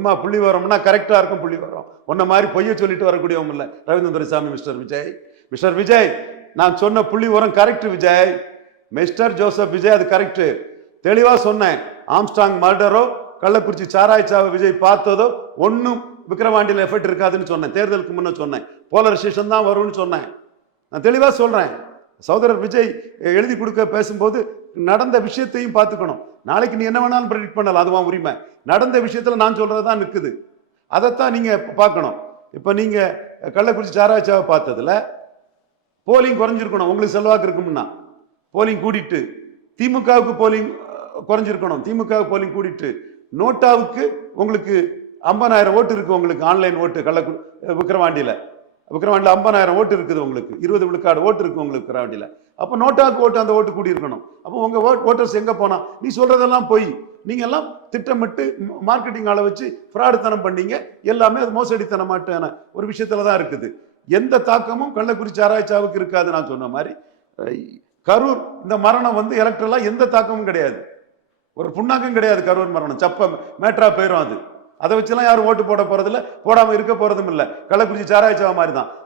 சும்மா புள்ளி வரோம்னா கரெக்டா இருக்கும் புள்ளி வரும். உன்ன மாதிரி பொய்ய சொல்லிட்டு வரக்கூடியவங்க இல்ல ரவீந்திர துரைசாமி. மிஸ்டர் விஜய் நான் சொன்ன புள்ளி வரம் correct Vijay. Mister Joseph Vijay அது கரெக்ட். தெளிவா சொன்னேன். ஆம்ஸ்டாங் மர்டரோ கள்ளக்குறிச்சி சாராய்ச்சாவை விஜய் பார்த்ததோ ஒன்னும் விக்கிரவாண்டியில் எஃபெக்ட் இருக்காதுன்னு சொன்னேன். தேர்தலுக்கு முன்ன சொன்னேன். போலரைசேஷன் தான் வரும்னு சொன்னேன். நான் தெளிவா சொல்றேன். சகோதரர் விஜய் எழுதி கொடுக்க பேசும்போது நடந்த விஷயத்தையும் பார்த்துக்கணும். நாளைக்கு நீ என்ன வேணாலும் ப்ரெடிக்ட் பண்ணலாம், அதுவான் உரிமை. நடந்த விஷயத்துல நான் சொல்றதுதான் நிற்குது. அதைத்தான் நீங்க பார்க்கணும். இப்ப நீங்க கள்ளக்குறிச்சி சாராய்ச்சாவை பார்த்ததுல போலிங் குறைஞ்சிருக்கணும். உங்களுக்கு செல்வாக்கு இருக்கும்னா போலிங் கூடிட்டு, திமுகவுக்கு போலிங் குறைஞ்சிருக்கணும். திமுக போலிங் கூடிட்டு, நோட்டாவுக்கு உங்களுக்கு 50,000 ஓட்டு இருக்கு. உங்களுக்கு ஆன்லைன் ஓட்டு விக்கிரவாண்டியில 50,000 ஓட்டு இருக்குது. உங்களுக்கு 20 விழுக்காடு ஓட்டு இருக்கு உங்களுக்கு விக்கிரவாண்டியில. அப்போ நோட்டாவுக்கு ஓட்டு, அந்த ஓட்டு கூடி இருக்கணும். அப்போ உங்க ஓட்டர்ஸ் எங்க போனா? நீ சொல்றதெல்லாம் போய். நீங்க எல்லாம் திட்டமிட்டு மார்க்கெட்டிங் ஆளை வச்சு ஃப்ராடுத்தனம் பண்ணீங்க. எல்லாமே அது மோசடித்தனமாட்டான ஒரு விஷயத்துல தான் இருக்குது. எந்த தாக்கமும் கள்ளக்குறிச்சி ஆராய்ச்சாவுக்கு இருக்காது. நான் சொன்ன மாதிரி கரூர் இந்த மரணம் எலக்ட்ரலா எந்த தாக்கமும் கிடையாது. ஒரு புண்ணாக்கம் கிடையாது. கரூர் மரணம் சப்ப மேட்ரா போயிடும். அது அதை வச்சுலாம் யாரும் ஓட்டு போட போறதில்ல, போடாம இருக்க போறதும் இல்லை. கள்ளக்குறிச்சி சாராய்ச்சாவை மாதிரி தான்.